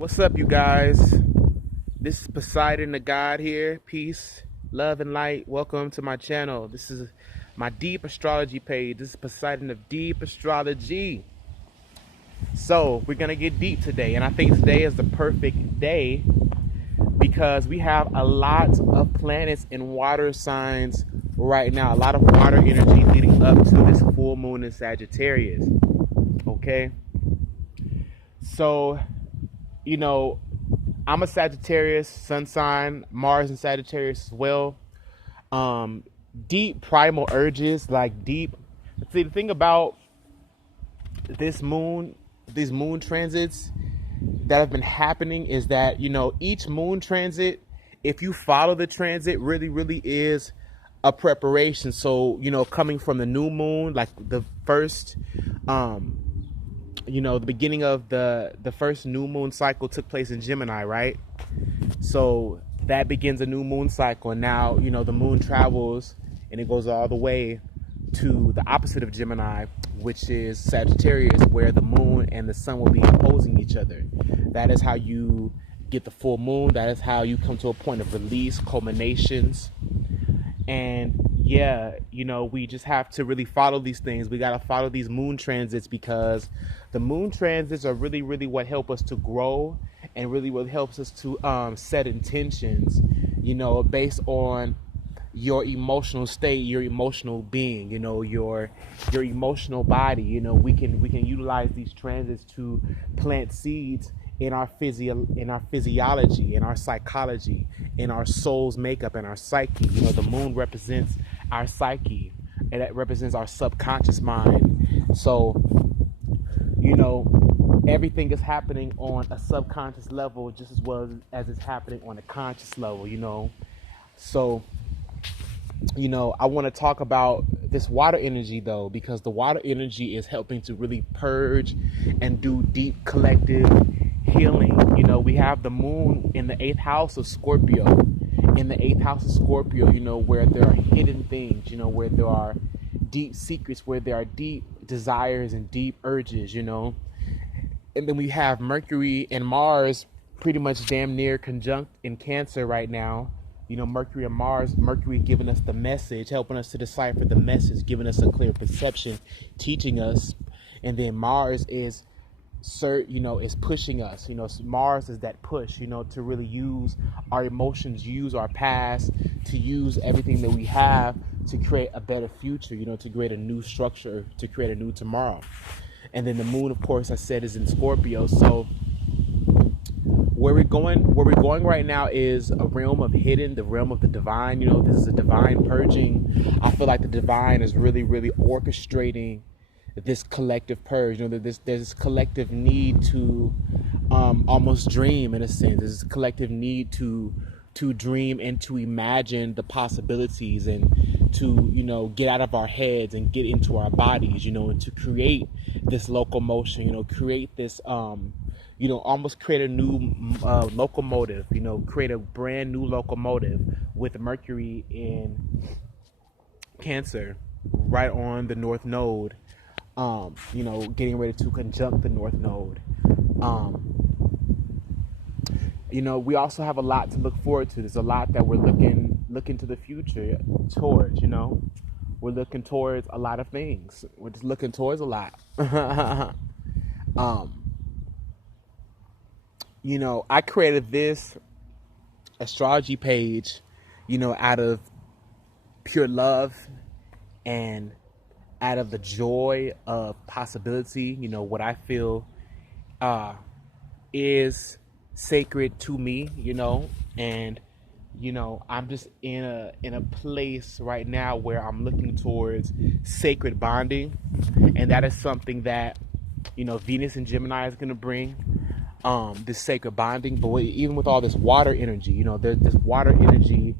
What's up, you guys? This is Poseidon, the God here. Peace, love, and light. Welcome to my channel. This is my Deep Astrology page. This is Poseidon of Deep Astrology. So, we're going to get deep today. And I think today is the perfect day because we have a lot of planets in water signs right now. A lot of water energy leading up to this full moon in Sagittarius. Okay? So, I'm a Sagittarius, sun sign, Mars in Sagittarius as well. Deep primal urges, like deep. See, the thing about these moon transits that have been happening is that, each moon transit, if you follow the transit, really is a preparation. So, coming from the new moon, like the first, the beginning of the first new moon cycle took place in Gemini, right? So that begins a new moon cycle. And now, the moon travels and it goes all the way to the opposite of Gemini, which is Sagittarius, where the moon and the sun will be opposing each other. That is how you get the full moon. That is how you come to a point of release, culminations. And yeah, we just have to really follow these things. We got to follow these moon transits because the moon transits are really what help us to grow and really what helps us to set intentions, based on your emotional state, your emotional being, your emotional body. We can utilize these transits to plant seeds in our physiology, in our psychology, in our soul's makeup, and our psyche. The moon represents our psyche, and it represents our subconscious mind. So, everything is happening on a subconscious level just as well as it's happening on a conscious level. So, I want to talk about this water energy though, because the water energy is helping to really purge and do deep collective healing. We have the moon in the 8th house of Scorpio. In the 8th house of Scorpio, where there are hidden things, where there are deep secrets, where there are deep desires and deep urges, And then we have Mercury and Mars pretty much damn near conjunct in Cancer right now. Mercury and Mars, Mercury giving us the message, helping us to decipher the message, giving us a clear perception, teaching us. And then Mars is pushing us. Mars is that push, to really use our emotions, use our past, to use everything that we have to create a better future, to create a new structure, to create a new tomorrow. And then the moon, of course, I said, is in Scorpio. So where we're going right now is a realm of hidden, the realm of the divine. This is a divine purging. I feel like the divine is really orchestrating this collective purge. There's this collective need to almost dream, in a sense. There's this collective need to dream and to imagine the possibilities, and to get out of our heads and get into our bodies, and to create this locomotion, create this almost create a new locomotive, create a brand new locomotive with Mercury in Cancer right on the North Node. Getting ready to conjunct the North Node. We also have a lot to look forward to. There's a lot that we're looking to the future towards, We're looking towards a lot of things. We're just looking towards a lot. I created this astrology page, out of pure love and out of the joy of possibility. What I feel is sacred to me, and I'm just in a place right now where I'm looking towards sacred bonding, and that is something that Venus and Gemini is going to bring, this sacred bonding. But even with all this water energy, this water energy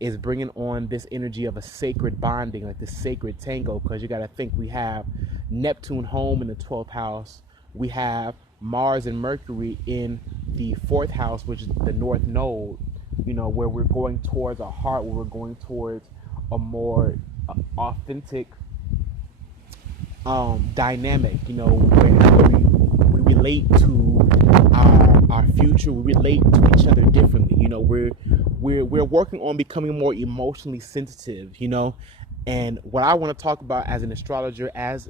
is bringing on this energy of a sacred bonding, like this sacred tango, because you got to think we have Neptune home in the 12th house. We have Mars and Mercury in the 4th house, which is the North Node, where we're going towards our heart, where we're going towards a more authentic dynamic, where we relate to our future, we relate to each other differently. You know, we're working on becoming more emotionally sensitive, you know. And what I want to talk about as an astrologer, is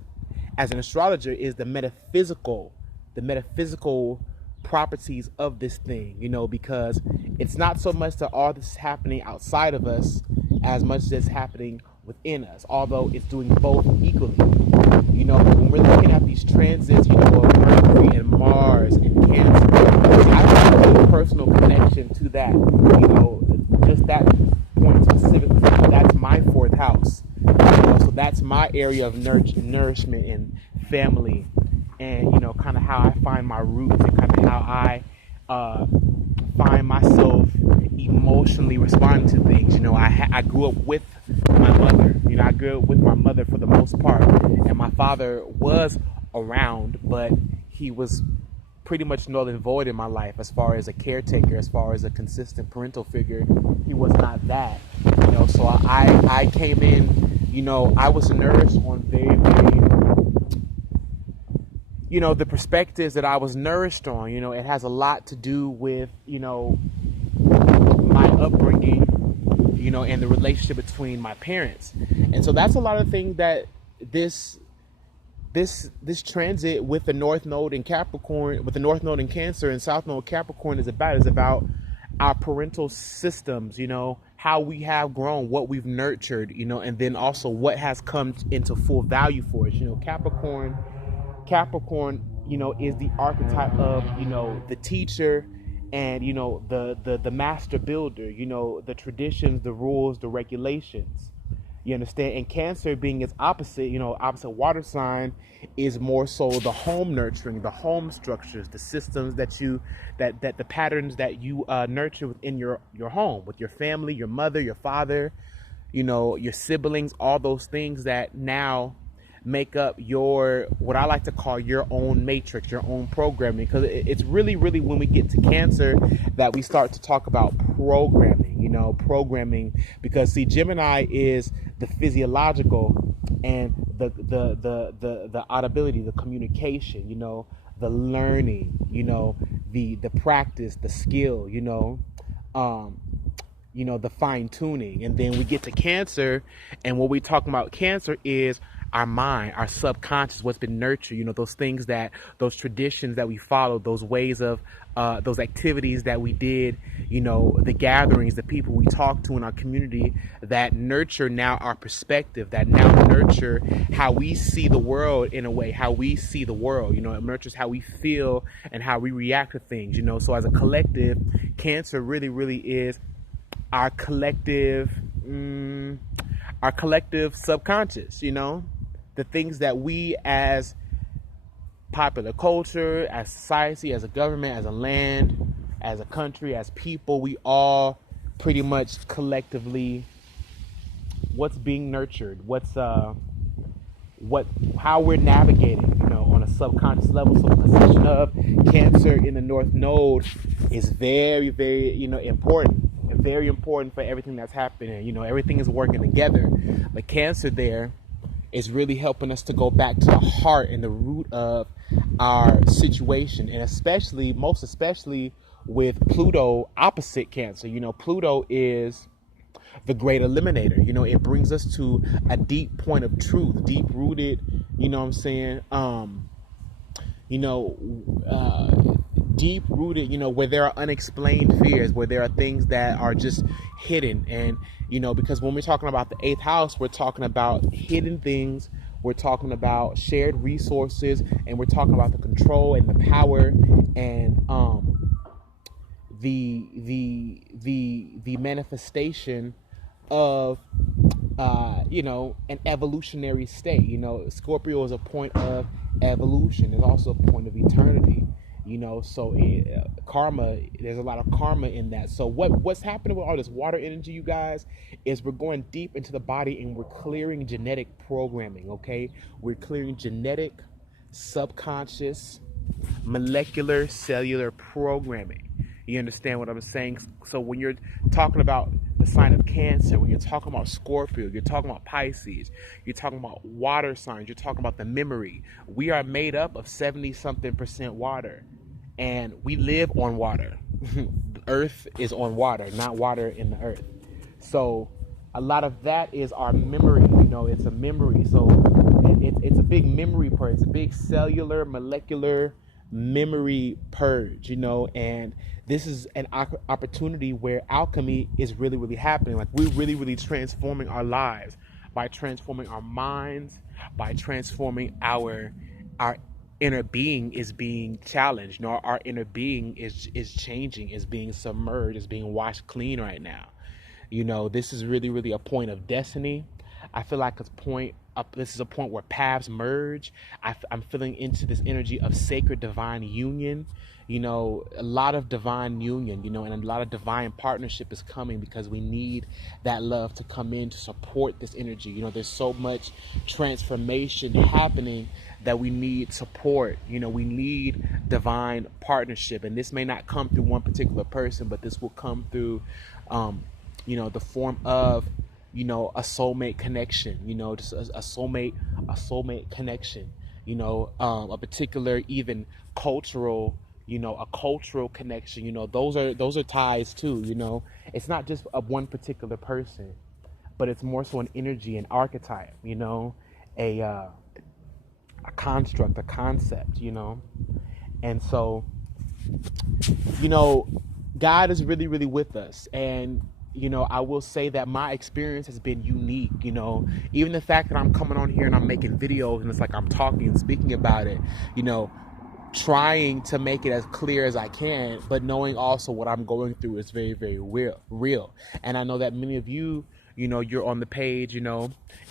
the metaphysical properties of this thing, you know, because it's not so much that all this is happening outside of us as much as it's happening within us, although it's doing both equally. You know, when we're looking at these transits, you know, of Mercury and Mars and Cancer, I have a personal connection to that, you know, just that point specifically. That's my fourth house. You know, so that's my area of nourishment and family, and, you know, kind of how I find my roots and kind of how I find myself emotionally responding to things. You know, I grew up with my mother. You know, I grew up with my mother for the most part, and my father was around, but he was pretty much null and void in my life as far as a caretaker, as far as a consistent parental figure. He was not that. You know, so I came in, you know, I was nourished on very, you know, the perspectives that I was nourished on. You know, it has a lot to do with, you know, my upbringing, you know, and the relationship between my parents. And so that's a lot of things that this transit with the North Node in Capricorn, with the North Node in Cancer and South Node Capricorn is about our parental systems, you know, how we have grown, what we've nurtured, you know, and then also what has come into full value for us. You know, Capricorn, you know, is the archetype of, you know, the teacher and, you know, the master builder, you know, the traditions, the rules, the regulations. You understand? And Cancer, being its opposite, you know, opposite water sign, is more so the home nurturing, the home structures, the systems that the patterns that you nurture within your home, with your family, your mother, your father, you know, your siblings, all those things that now make up your, what I like to call your own matrix, your own programming. Because it's really, really when we get to Cancer that we start to talk about programming, you know, because see, Gemini is the physiological and the audibility, the communication, you know, the learning, you know, the practice, the skill, you know, the fine tuning. And then we get to Cancer, and what we talking about Cancer is our mind, our subconscious, what's been nurtured, you know, those things those traditions that we follow, those ways of, those activities that we did, you know, the gatherings, the people we talk to in our community that nurture now our perspective, that now nurture how we see the world in a way, how we see the world, you know, it nurtures how we feel and how we react to things, you know. So as a collective, Cancer really, really is our collective subconscious, you know, the things that we as popular culture, as society, as a government, as a land, as a country, as people, we all pretty much collectively, what's being nurtured, how we're navigating, you know, on a subconscious level. So the position of Cancer in the North Node is very, very, you know, important. Very important for everything that's happening. You know, everything is working together. But Cancer there is really helping us to go back to the heart and the root of our situation, and most especially with Pluto opposite Cancer. You know, Pluto is the great eliminator. You know, it brings us to a deep point of truth, deep rooted, you know what I'm saying? Deep rooted, you know, where there are unexplained fears, where there are things that are just hidden. And, you know, because when we're talking about the 8th house, we're talking about hidden things, we're talking about shared resources, and we're talking about the control and the power and the manifestation of you know, an evolutionary state. You know, Scorpio is a point of evolution. It's also a point of eternity. You know, so karma, there's a lot of karma in that. So what's happening with all this water energy, you guys, is we're going deep into the body and we're clearing genetic programming, okay? We're clearing genetic, subconscious, molecular, cellular programming. You understand what I'm saying? So when you're talking about the sign of Cancer, when you're talking about Scorpio, you're talking about Pisces, you're talking about water signs, you're talking about the memory. We are made up of 70-something% water. and we live on water. The earth is on water, not water in the earth. So a lot of that is our memory. It's a memory. So it's a big memory purge. It's a big cellular, molecular memory purge. And this is an opportunity where alchemy is really, really happening. Like, we're really, really transforming our lives by transforming our minds, by transforming our inner being is being challenged. Our inner being is changing, is being submerged, is being washed clean right now. This is really, really a point of destiny. I feel like this is a point where paths merge. I'm feeling into this energy of sacred divine union. A lot of divine union, and a lot of divine partnership is coming, because we need that love to come in to support this energy. There's so much transformation happening that we need support. We need divine partnership, and this may not come through one particular person, but this will come through the form of a soulmate connection, just a soulmate connection, a particular, even cultural, a cultural connection. Those are ties too. It's not just of one particular person, but it's more so an energy, an archetype, a construct, a concept, and so God is really, really with us. And I will say that my experience has been unique. Even the fact that I'm coming on here and I'm making videos and it's like I'm talking and speaking about it, trying to make it as clear as I can, but knowing also what I'm going through is very, very real. And I know that many of you, you're on the page,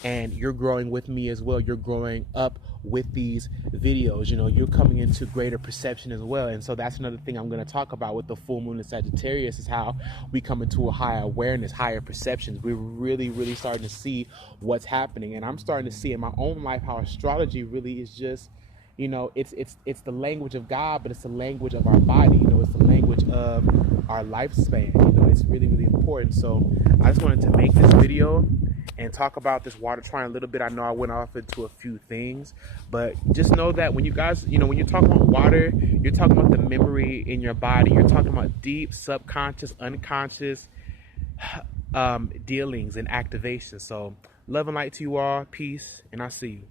and you're growing with me as well. You're growing up with these videos, you're coming into greater perception as well. And so that's another thing I'm going to talk about with the full moon in Sagittarius, is how we come into a higher awareness, higher perceptions. We're really, really starting to see what's happening. And I'm starting to see in my own life how astrology really is just, it's the language of God, but it's the language of our body. It's the language of our lifespan. It's really, really important. So I just wanted to make this video and talk about this water trine a little bit. I know I went off into a few things, but just know that when you guys, when you're talking about water, you're talking about the memory in your body. You're talking about deep, subconscious, unconscious dealings and activations. So love and light to you all. Peace, and I'll see you.